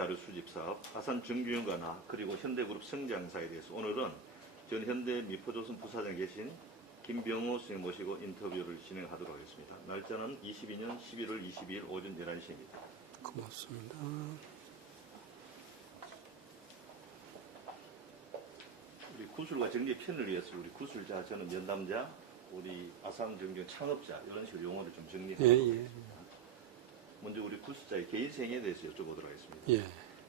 자료 수집 사업, 아산 정규연구나 그리고 현대그룹 성장사에 대해서 오늘은 전 현대 미포조선 부사장에 계신 김병호 선생님 모시고 인터뷰를 진행하도록 하겠습니다. 날짜는 22년 11월 22일 오전 11시입니다. 고맙습니다. 우리 구술과 정리 편을 위해서 우리 구술자, 저는 면담자, 우리 아산 정규 창업자 이런 식으로 용어를 좀 정리하도록 하겠습니다. 먼저 우리 구술자의 개인 생애에 대해서 여쭤보도록 하겠습니다. 예.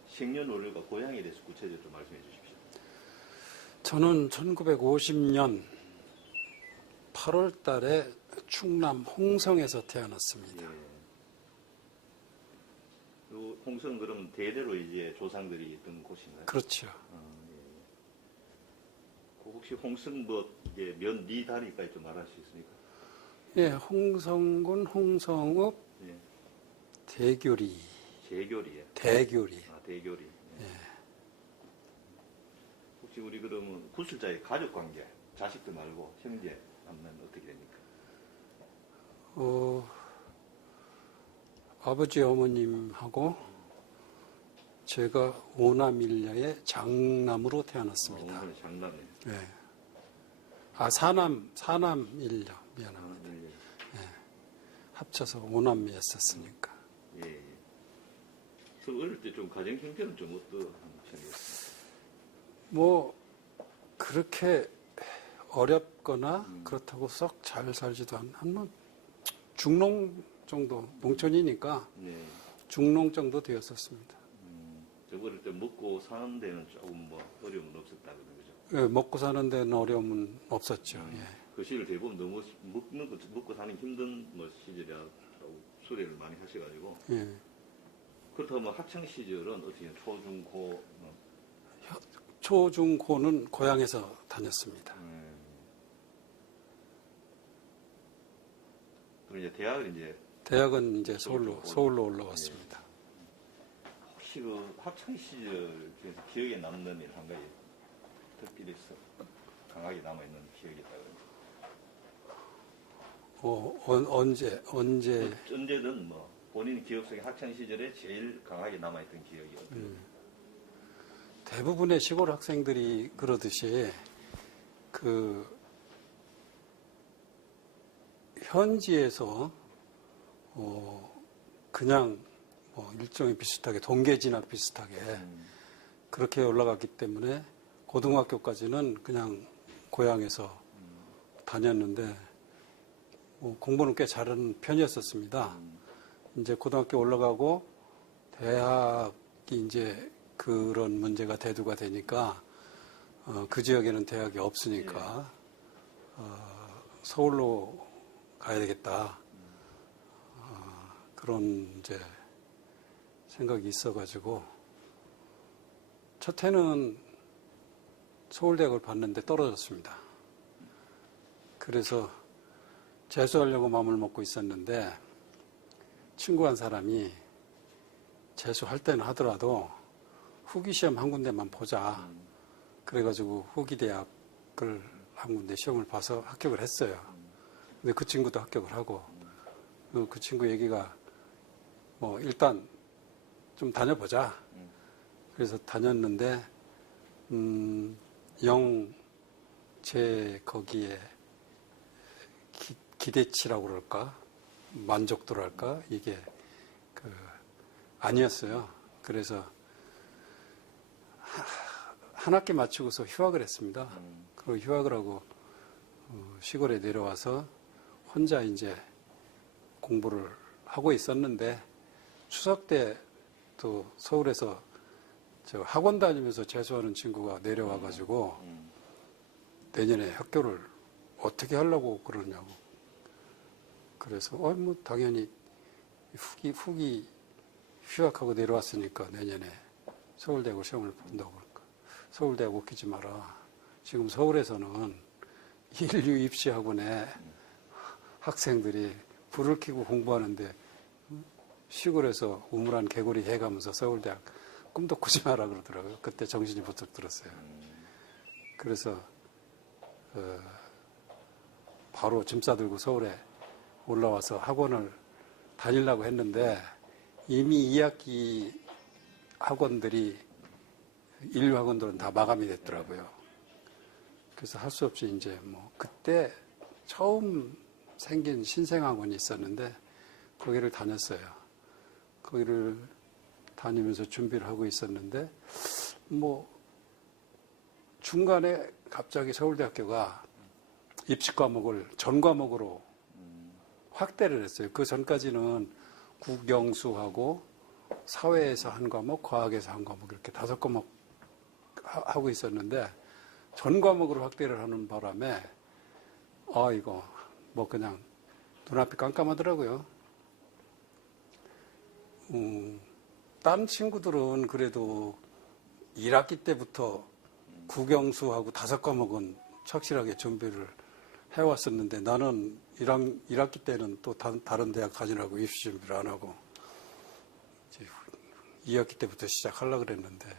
생년월일과 고향에 대해서 구체적으로 좀 말씀해 주십시오. 저는 1950년 8월 달에 충남 홍성에서 태어났습니다. 예. 요 홍성 그러면 대대로 이제 조상들이 있던 곳인가요? 그렇죠. 예. 그 혹시 홍성 뭐 이게 면 다리까지 좀 말할 수 있습니까? 예, 홍성군 홍성읍 예. 대교리. 제교리에. 대교리. 아, 대교리. 예. 예. 혹시 우리 그러면 구술자의 가족 관계, 자식들 말고 형제, 남매는 어떻게 됩니까? 아버지 어머님하고 제가 오남일녀의 장남으로 태어났습니다. 어머니 장남이. 예. 아, 사남일녀. 미안합니다. 예. 합쳐서 오남매였었으니까. 예. 그래서 어릴 때 좀 가정 형편은 좀 어떤 편이었어요? 뭐 그렇게 어렵거나 그렇다고 썩 잘 살지도 한 중농 정도, 농촌이니까 네. 중농 정도 되었었습니다. 저 어릴 때 먹고 사는 데는 조금 뭐 어려움은 없었다 그런 거죠. 예, 먹고 사는 데는 어려움은 없었죠. 예. 그 시절 대부분 너무 먹고 사는 힘든 뭐 시절이라 수레를 많이 하셔가지고. 예. 그렇다고 뭐 학창 시절은 어떻게 초중고 초중고는 고향에서 다녔습니다. 그럼 이제 대학은 이제 서울로 올라왔습니다. 혹시 그 학창 시절 중에서 기억에 남는 일 한 가지 특별히 강하게 남아있는 기억이 있다고요? 언제든 뭐 본인 기억 속에 학창 시절에 제일 강하게 남아있던 기억이 어떤 대부분의 시골 학생들이 그러듯이 그 현지에서 그냥 뭐 일종의 비슷하게 동계 진학 비슷하게 그렇게 올라갔기 때문에 고등학교까지는 그냥 고향에서 다녔는데 공부는 꽤 잘하는 편이었었습니다. 이제 고등학교 올라가고 대학이 이제 그런 문제가 대두가 되니까 그 지역에는 대학이 없으니까 서울로 가야 되겠다. 그런 이제 생각이 있어가지고 첫 해는 서울대학을 봤는데 떨어졌습니다. 그래서 재수하려고 마음을 먹고 있었는데 친구 한 사람이 재수할 때는 하더라도 후기 시험 한 군데만 보자. 그래가지고 후기 대학을 한 군데 시험을 봐서 합격을 했어요. 근데 그 친구도 합격을 하고 그 친구 얘기가 뭐 일단 좀 다녀보자. 그래서 다녔는데 제 거기에 기대치라고 그럴까 만족도랄까 이게 아니었어요. 그래서 한 학기 마치고서 휴학을 했습니다. 그리고 휴학을 하고 시골에 내려와서 혼자 이제 공부를 하고 있었는데 추석 때 또 서울에서 저 학원 다니면서 재수하는 친구가 내려와가지고 내년에 학교를 어떻게 하려고 그러냐고. 그래서 뭐 당연히 후기 휴학하고 내려왔으니까 내년에 서울대하고 시험을 본다고 그러니까 서울대하고 웃기지 마라. 지금 서울에서는 인류 입시 학원에 학생들이 불을 켜고 공부하는데 시골에서 우물안 개구리 해가면서 서울대학 꿈도 꾸지 마라 그러더라고요. 그때 정신이 번쩍 들었어요. 그래서 바로 짐 싸들고 서울에 올라와서 학원을 다니려고 했는데 이미 2학기 학원들이 인류 학원들은 다 마감이 됐더라고요. 그래서 할 수 없이 이제 뭐 그때 처음 생긴 신생학원이 있었는데 거기를 다녔어요. 거기를 다니면서 준비를 하고 있었는데 뭐 중간에 갑자기 서울대학교가 입시 과목을 전 과목으로 확대를 했어요. 그 전까지는 국영수하고 사회에서 한 과목, 과학에서 한 과목 이렇게 5과목 하고 있었는데 전 과목으로 확대를 하는 바람에 이거 뭐 그냥 눈앞이 깜깜하더라고요. 다른 친구들은 그래도 1학기 때부터 국영수하고 5과목은 착실하게 준비를 해왔었는데 나는 1학기 때는 또 다른 대학 다니라고 입시 준비를 안 하고 2학기 때부터 시작하려고 그랬는데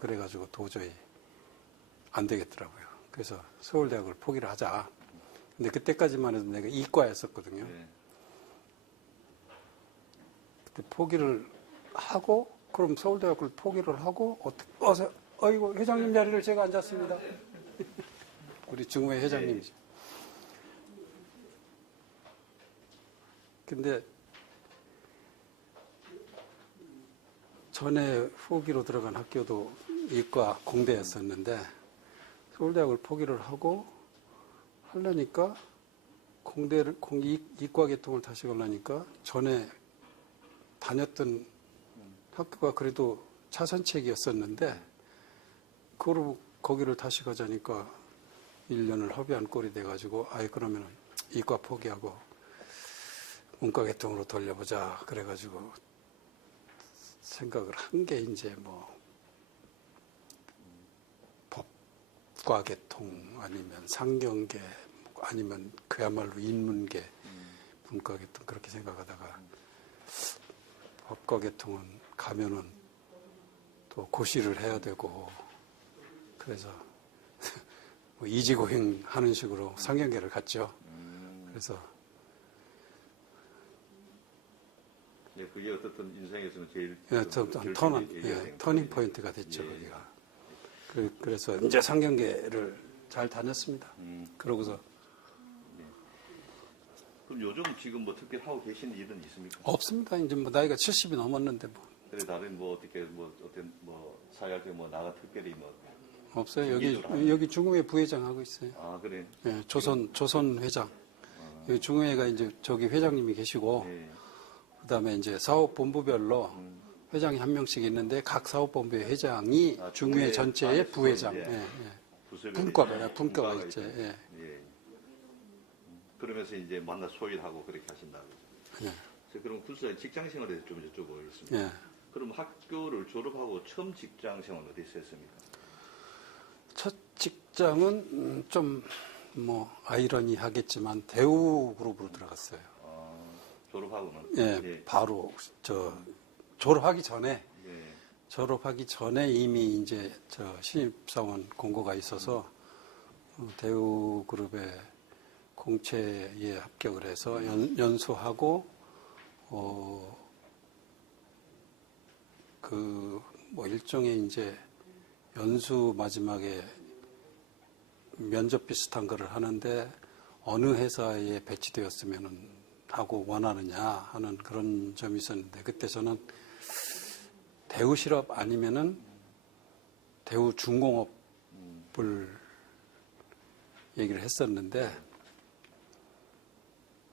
그래가지고 도저히 안 되겠더라고요. 그래서 서울대학을 포기를 하자. 근데 그때까지만 해도 내가 이과였었거든요. 네. 그때 포기를 하고 그럼 서울대학을 포기를 하고 어이구 회장님 자리를 제가 앉았습니다. 우리 중후회 회장님이죠. 근데 전에 후기로 들어간 학교도 이과 공대였었는데 서울대학을 포기를 하고 하려니까 이과 계통을 다시 가려니까 전에 다녔던 학교가 그래도 차선책이었었는데 거기를 다시 가자니까 1년을 허비한 꼴이 돼가지고 그러면 이과 포기하고 문과 계통으로 돌려보자 그래가지고 생각을 한 게 이제 뭐 법과 계통 아니면 상경계 아니면 그야말로 인문계 문과 계통 그렇게 생각하다가 법과 계통은 가면은 또 고시를 해야 되고 그래서 뭐 이지고행 하는 식으로 상경계를 갔죠. 그래서 네, 그게 어떻든 인생에서는 제일 터닝 포인트가 됐죠. 거기가. 그래서 이제 상경계를 잘 다녔습니다. 그러고서 그럼 요즘 지금 뭐 특별히 하고 계신 일은 있습니까? 없습니다. 이제 뭐 나이가 70이 넘었는데 뭐 그래 다른 뭐 어떻게 뭐 어떤 뭐 사회학교 뭐 나가 특별히 뭐 없어요. 여기 중후회 부회장 하고 있어요. 그래. 예, 조선 회장. 여기 중후회가 이제 저기 회장님이 계시고 네. 그다음에 이제 사업본부별로 회장이 한 명씩 있는데 각 사업본부의 회장이 중후회 전체의 부회장. 분과가 있죠. 예. 그러면서 이제 만나 소일하고 그렇게 하신다고. 예. 그럼 군사 직장 생활에 대해서 좀 여쭤보겠습니다. 예. 그럼 학교를 졸업하고 처음 직장 생활 어디서 했습니까? 첫 직장은 좀 뭐 아이러니하겠지만 대우그룹으로 들어갔어요. 졸업하고는? 예, 바로 졸업하기 전에 이미 이제 신입사원 공고가 있어서 대우그룹의 공채에 합격을 해서 연수하고 뭐 일종의 이제 연수 마지막에 면접 비슷한 거를 하는데 어느 회사에 배치되었으면 하고 원하느냐 하는 그런 점이 있었는데 그때 저는 대우 실업 아니면은 대우 중공업을 얘기를 했었는데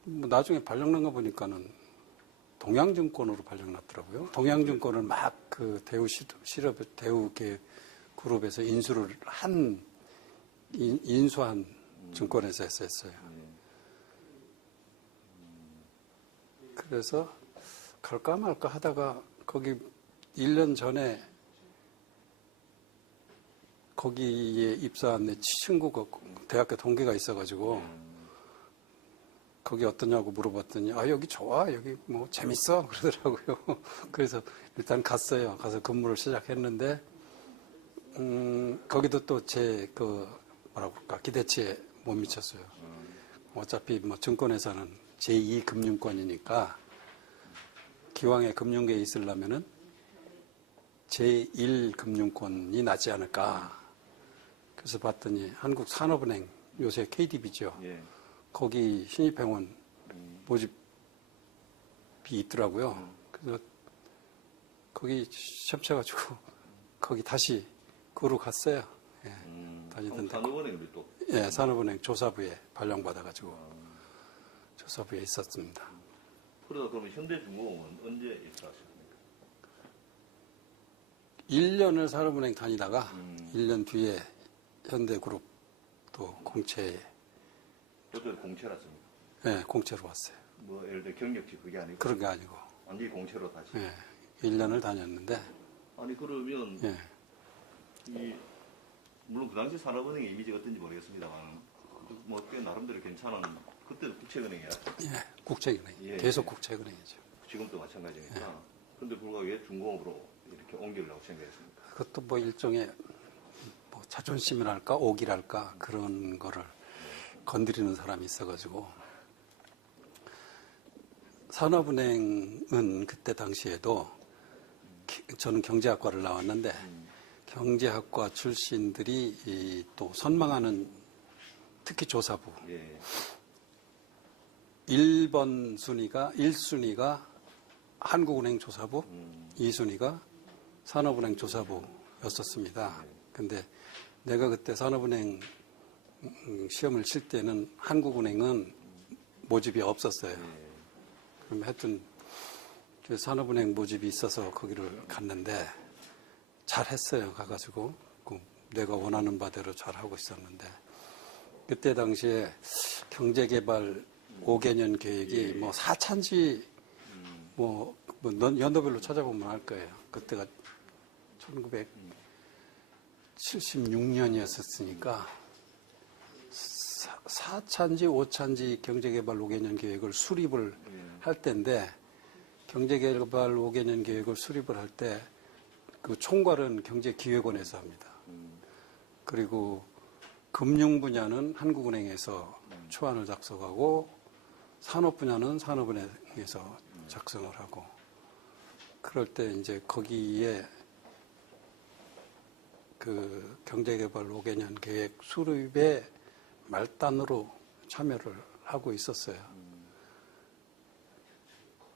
뭐 나중에 발령난 거 보니까는 동양증권으로 발령났더라고요. 동양증권을 막 그 대우 실업 대우 그룹에서 인수한 증권에서 했었어요. 그래서 갈까 말까 하다가 거기 1년 전에 거기에 입사한 내 친구가 대학교 동기가 있어가지고 거기 어떠냐고 물어봤더니 여기 좋아 여기 뭐 재밌어 그러더라고요. 그래서 일단 갔어요. 가서 근무를 시작했는데 거기도 또 제 기대치에 못 미쳤어요. 어차피 뭐 증권회사는 제2금융권이니까 기왕에 금융계에 있으려면은 제1금융권이 낫지 않을까. 그래서 봤더니 한국산업은행, 요새 KDB죠. 예. 거기 신입병원 모집이 있더라고요. 그래서 거기 시험 쳐가지고 거기 다시 그로 갔어요. 예, 다니던데. 산업은행도 또. 예, 산업은행 조사부에 발령받아가지고 조사부에 있었습니다. 그러다 그러면 현대중공업은 언제 입사하셨습니까? 1년을 산업은행 다니다가 1년 뒤에 현대그룹 또 공채에 저도 공채랐습니다. 예, 공채로 왔어요. 뭐 예를 들어 경력직 그게 아니고 그런 게 아니고 완전히 공채로 다시. 예, 1년을 다녔는데 아니 그러면 예, 물론 그 당시 산업은행의 이미지가 어떤지 모르겠습니다만 뭐 꽤 나름대로 괜찮은 그때도 국채은행이야. 예, 국채은행 예, 계속 예. 국채은행이죠. 지금도 마찬가지니까. 근데 불구하고 왜 중공업으로 이렇게 옮기려고 생각했습니까? 그것도 뭐 일종의 뭐 자존심이랄까 오기랄까 그런 거를 건드리는 사람이 있어가지고 산업은행은 그때 당시에도 저는 경제학과를 나왔는데 경제학과 출신들이 또 선망하는 특히 조사부 예. 1순위가 한국은행 조사부, 2순위가 산업은행 조사부였었습니다. 근데 내가 그때 산업은행 시험을 칠 때는 한국은행은 모집이 없었어요. 그럼 하여튼 그 산업은행 모집이 있어서 거기를 갔는데 잘했어요. 가가지고 내가 원하는 바대로 잘하고 있었는데 그때 당시에 경제개발 5개년 계획이 뭐 4차인지 뭐 연도별로 찾아보면 알 거예요. 그때가 1976년이었으니까 4차인지 5차인지 경제개발 5개년 계획을 수립을 할 때인데 경제개발 5개년 계획을 수립을 할 때 그 총괄은 경제기획원에서 합니다. 그리고 금융 분야는 한국은행에서 초안을 작성하고 산업 분야는 산업은행에서 작성을 하고 그럴 때 이제 거기에 그 경제개발 5개년 계획 수립에 말단으로 참여를 하고 있었어요.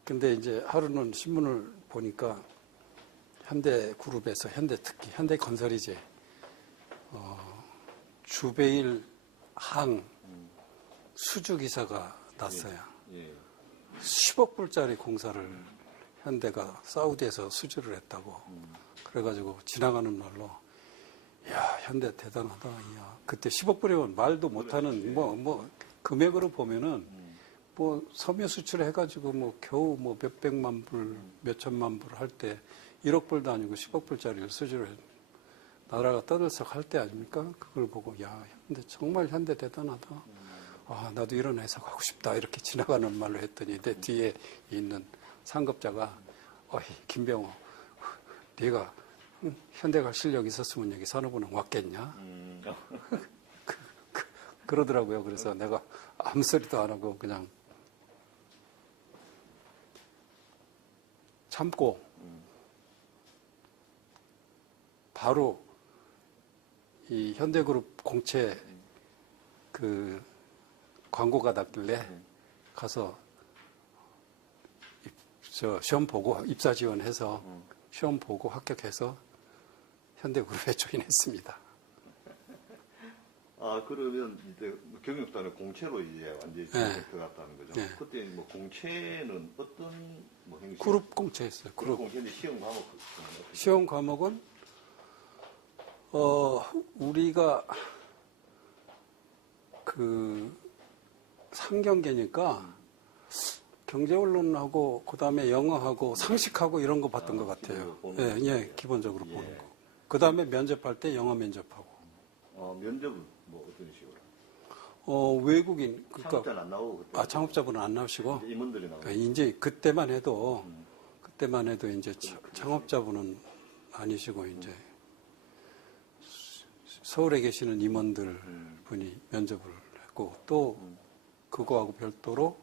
근데 이제 하루는 신문을 보니까 현대그룹에서 현대특히 현대건설이지 주베일 항 수주기사가 났어요. 예. 10억 불짜리 공사를 현대가 사우디에서 수주를 했다고. 그래가지고 지나가는 말로 야 현대 대단하다. 야 그때 10억 불이면 말도 못하는 뭐 금액으로 보면은 뭐 섬유 수출해가지고 뭐 겨우 뭐 몇백만 불, 몇천만 불 할 때 1억 불도 아니고 10억 불짜리를 수주를 했. 나라가 떠들썩 할 때 아닙니까? 그걸 보고 야 현대 정말 현대 대단하다. 아 나도 이런 회사 가고 싶다 이렇게 지나가는 말로 했더니 내 뒤에 있는 상급자가 어이 김병호 네가 현대 갈 실력 있었으면 여기 산업은행 왔겠냐? 그러더라고요. 그래서 내가 아무 소리도 안 하고 그냥 참고 바로 이 현대그룹 공채 그 광고가 났길래 가서 시험 보고 입사 지원해서 시험 보고 합격해서 현대그룹에 조인했습니다. 아 그러면 이제 경력단을 공채로 이제 완전히 들어갔다는 거죠. 네. 그때 뭐 공채는 어떤 뭐 형식? 그룹 공채였어요. 그룹 공채인데 시험 과목 시험 과목은 우리가 그 상경계니까 경제원론하고 그다음에 영어하고 상식하고 이런 거 봤던 것 같아요. 예, 기본적으로 보는 거. 그다음에 면접할 때 영어 면접하고. 면접은 뭐 어떤 식으로? 외국인 창업자는 안 나오고 그때. 창업자분은 안 나오시고 이제 임원들이 나오고. 이제 그때만 해도 이제 창업자분은 아니시고 이제 서울에 계시는 임원들 분이 면접을 했고 또 그거하고 별도로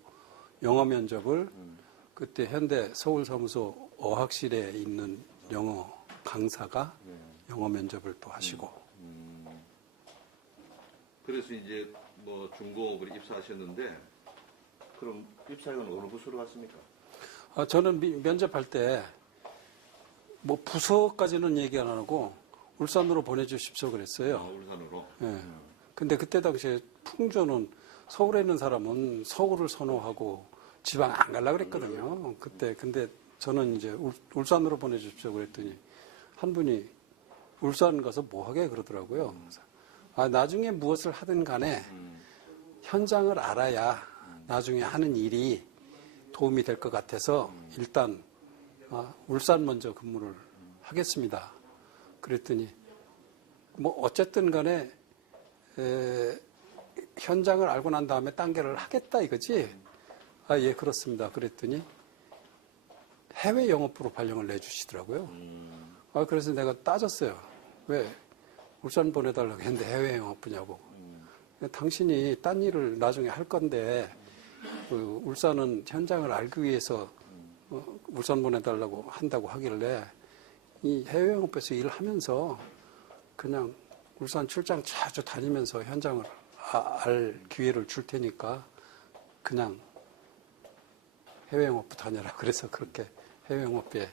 영어 면접을 그때 현대 서울 사무소 어학실에 있는 영어 강사가 네. 영어 면접을 또 하시고. 그래서 이제 뭐 중공업을 입사하셨는데 그럼 입사학은 어느 부서로 갔습니까? 저는 면접할 때 뭐 부서까지는 얘기 안 하고 울산으로 보내주십시오 그랬어요. 울산으로. 예. 근데 그때 당시에 풍조는 서울에 있는 사람은 서울을 선호하고 지방 안 가려고 그랬거든요. 그때 근데 저는 이제 울산으로 보내주십시오 그랬더니 한 분이 울산 가서 뭐 하게 그러더라고요. 그래서 나중에 무엇을 하든 간에 현장을 알아야 나중에 하는 일이 도움이 될 것 같아서 일단 울산 먼저 근무를 하겠습니다. 그랬더니 뭐 어쨌든 간에 현장을 알고 난 다음에 단계를 하겠다 이거지. 예, 그렇습니다. 그랬더니 해외 영업부로 발령을 내주시더라고요. 그래서 내가 따졌어요. 왜 울산 보내달라고 했는데 해외 영업부냐고. 당신이 딴 일을 나중에 할 건데 그 울산은 현장을 알기 위해서 울산 보내달라고 한다고 하길래 이 해외 영업부에서 일을 하면서 그냥 울산 출장 자주 다니면서 현장을 알 기회를 줄 테니까 그냥 해외 영업부 다녀라. 그래서 그렇게 해외 영업부에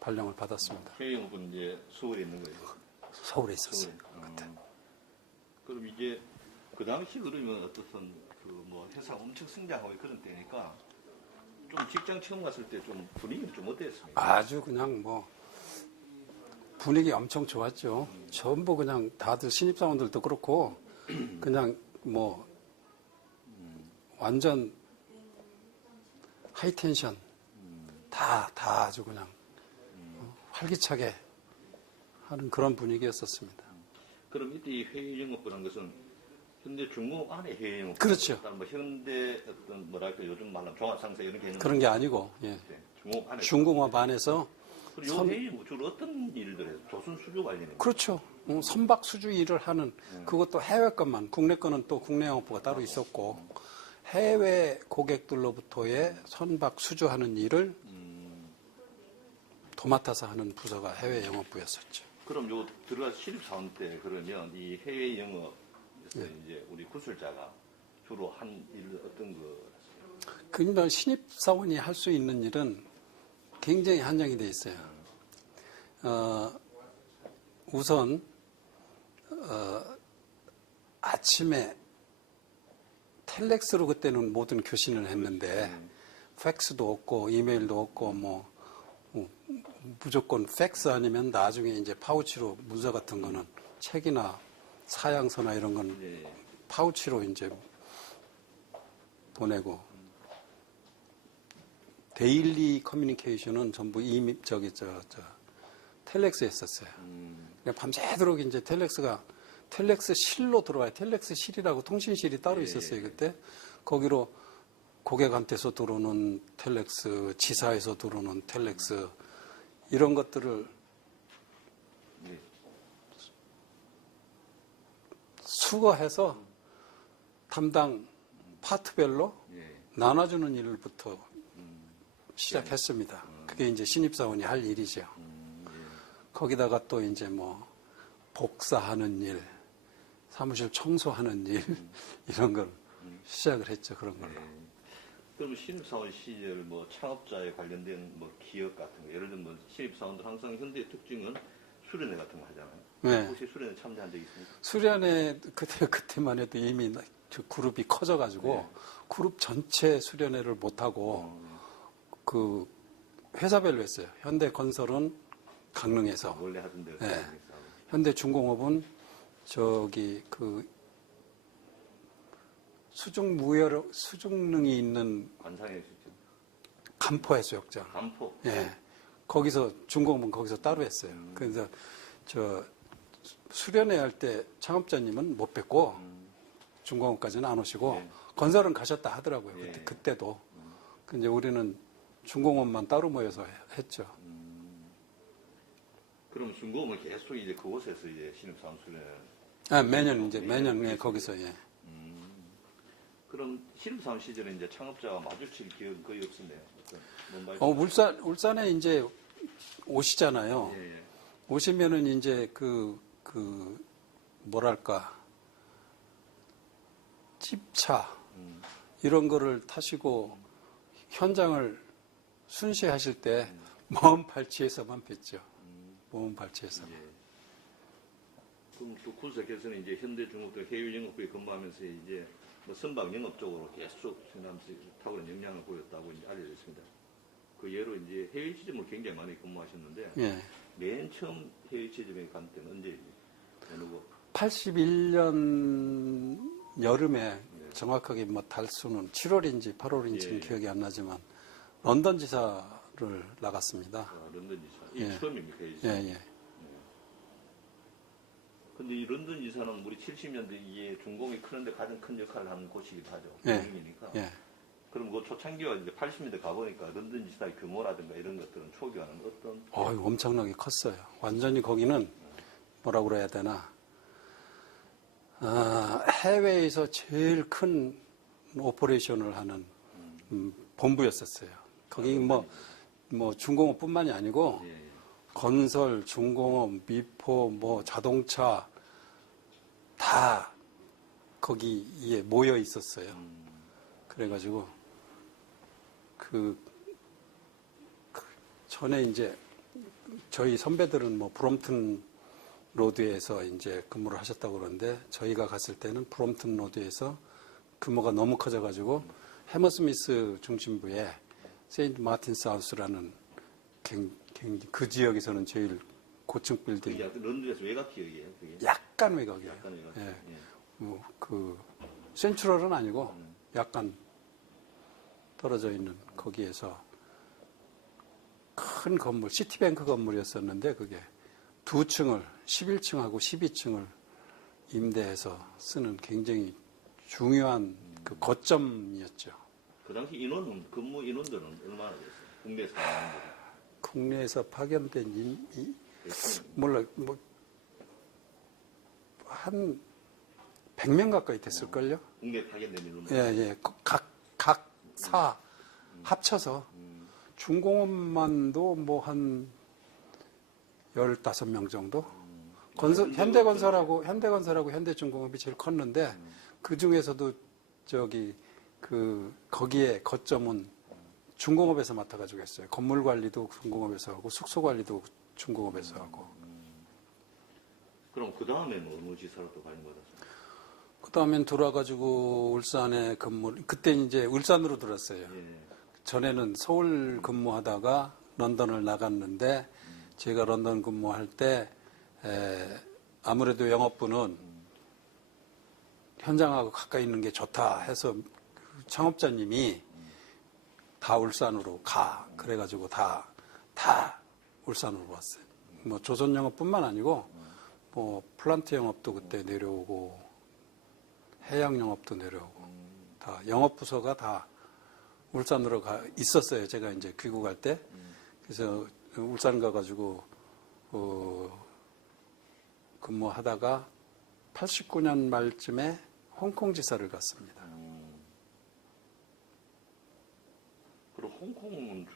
발령을 받았습니다. 해외 영업은 이제 서울에 있는 거예요? 서울에 있었어요. 그때. 그럼 이제 그 당시 그러면 어떻든 그 뭐 회사가 엄청 성장하고 그런 때니까 좀 직장 처음 갔을 때 좀 분위기는 좀 어땠습니까? 아주 그냥 뭐 분위기 엄청 좋았죠. 전부 그냥 다들 신입사원들도 그렇고 그냥 뭐 완전 하이텐션 다 아주 그냥 활기차게 하는 그런 분위기였었습니다. 그럼 이때 이 해외 영업부라는 것은 현대중공업 안에 해외 영업? 그렇죠. 일단 뭐 현대 어떤 뭐랄까 요즘 말하면 종합상사 이런 개념 그런 게 아니고 예. 중공업 안에 중공업 안에서 그리고 요 해외 영업 주로 어떤 일들 해요? 조선 수주 관련된 그렇죠. 선박 수주 일을 하는 그것도 해외 것만 국내 거는 또 국내 영업부가 따로 있었고 해외 고객들로부터의 선박 수주하는 일을 도맡아서 하는 부서가 해외 영업부였었죠. 그럼 요 들어가 신입사원 때 그러면 이 해외 영업에서 이제 우리 구술자가 주로 한 일 어떤 거? 그러니까 신입사원이 할 수 있는 일은 굉장히 한정이 돼 있어요. 우선 아침에 텔렉스로 그때는 모든 교신을 했는데 팩스도 없고 이메일도 없고 뭐 무조건 팩스 아니면 나중에 이제 파우치로 문서 같은 거는 책이나 사양서나 이런 건 파우치로 이제 보내고 데일리 커뮤니케이션은 전부 이미 텔렉스에 했었어요. 그러니까 밤새도록 이제 텔렉스 실로 들어와요. 텔렉스 실이라고 통신실이 따로 있었어요. 그때 거기로 고객한테서 들어오는 텔렉스, 지사에서 들어오는 텔렉스 이런 것들을 수거해서 담당 파트별로 나눠주는 일부터 시작했습니다. 그게 이제 신입사원이 할 일이죠. 거기다가 또 이제 뭐 복사하는 일, 사무실 청소하는 일 이런 걸 시작을 했죠. 그런 걸로. 그럼 신입사원 시절 뭐 창업자에 관련된 뭐 기업 같은 거 예를 들면 뭐 신입사원들 항상 현대의 특징은 수련회 같은 거 하잖아요. 네. 혹시 수련회 참여한 적 있습니까? 수련회 그때만 해도 이미 저 그룹이 커져가지고 그룹 전체 수련회를 못 하고 그 회사별로 했어요. 현대건설은 강릉에서, 원래 하던 대로. 현대중공업은 저기 그 수중릉이 있는 관상에 있었죠. 간포 해수욕장. 간포. 예. 거기서 중공업은 거기서 따로 했어요. 그래서 저 수련회 할 때 창업자님은 못 뵙고 중공업까지는 안 오시고 건설은 가셨다 하더라고요. 그때도. 근데 우리는 중공업만 따로 모여서 했죠. 그럼 중공업은 계속 이제 그곳에서 이제 신입사원 수련회. 매년 거기서 예. 그럼 신입사원 시절에 이제 창업자와 마주칠 기회는 거의 없었네요. 울산에 이제 오시잖아요. 오시면은 이제 뭐랄까, 집차, 이런 거를 타시고 현장을 순시하실 때 먼 발치에서만 뵀죠. 먼 발치에서. 예. 그럼 또 군수께서는 이제 현대중공업 해외 영업부에 근무하면서 이제 뭐 선박 영업 쪽으로 계속 전함시 탁월한 역량을 보였다고 이제 알려져 있습니다. 그 예로 이제 해외 지점을 굉장히 많이 근무하셨는데 예. 맨 처음 해외 지점에 간 때는 언제인지 어느 거? 81년 여름에 정확하게 뭐 달수는 7월인지 8월인지는 예. 기억이 안 나지만 런던 지사를 나갔습니다. 아, 런던 지사. 이게 예. 처음입니까? 이 예, 지사? 예. 근데 이 런던 지사는 우리 70년대 이게 중공이 크는데 가장 큰 역할을 하는 곳이기도 하죠. 예. 공항이니까. 예. 그럼 그 초창기와 이제 80년대 가보니까 런던 지사의 규모라든가 이런 것들은 초기와는 어떤? 엄청나게 컸어요. 완전히 거기는 뭐라 그래야 되나. 해외에서 제일 큰 오퍼레이션을 하는 본부였었어요. 거기 뭐 중공업뿐만이 아니고 예, 예. 건설, 중공업, 미포, 뭐 자동차 다 거기에 모여 있었어요. 그래가지고 전에 이제 저희 선배들은 뭐 브롬튼 로드에서 이제 근무를 하셨다고 그러는데 저희가 갔을 때는 브롬튼 로드에서 규모가 너무 커져가지고 해머스미스 중심부에 세인트 마틴 사우스라는 그 지역에서는 제일 고층 빌딩. 그게 런던에서 외곽 지역이에요, 그게? 약간 외곽이에요. 약간 외곽. 예. 예. 센트럴은 아니고 약간 떨어져 있는 거기에서 큰 건물, 시티뱅크 건물이었었는데 그게 두 층을 11층하고 12층을 임대해서 쓰는 굉장히 중요한 그 거점이었죠. 그 당시 근무 인원들은 얼마나 됐어요? 국내에서 가는 분들이? 국내에서 파견된 몰라 한 100명 가까이 됐을걸요? 국내 파견된 인원? 예. 각 사 합쳐서 중공업만도 뭐 한 15명 정도? 현대건설하고 현대중공업이 제일 컸는데 그 중에서도 거기에 거점은 중공업에서 맡아가지고 했어요. 건물 관리도 중공업에서 하고 숙소 관리도 중공업에서 하고. 그럼 그 다음에는 어느 지사로 또 발령받았어요? 그 다음엔 들어와가지고 울산에 그때 이제 울산으로 들었어요. 예. 전에는 서울 근무하다가 런던을 나갔는데 제가 런던 근무할 때 아무래도 영업부는 현장하고 가까이 있는 게 좋다 해서 창업자님이 다 울산으로 가. 그래가지고 다 울산으로 왔어요. 뭐 조선 영업뿐만 아니고 뭐 플란트 영업도 그때 내려오고 해양 영업도 내려오고 다 영업 부서가 다 울산으로 있었어요. 제가 이제 귀국할 때. 그래서 울산 가가지고 근무하다가 89년 말쯤에 홍콩 지사를 갔습니다. 그럼 홍콩은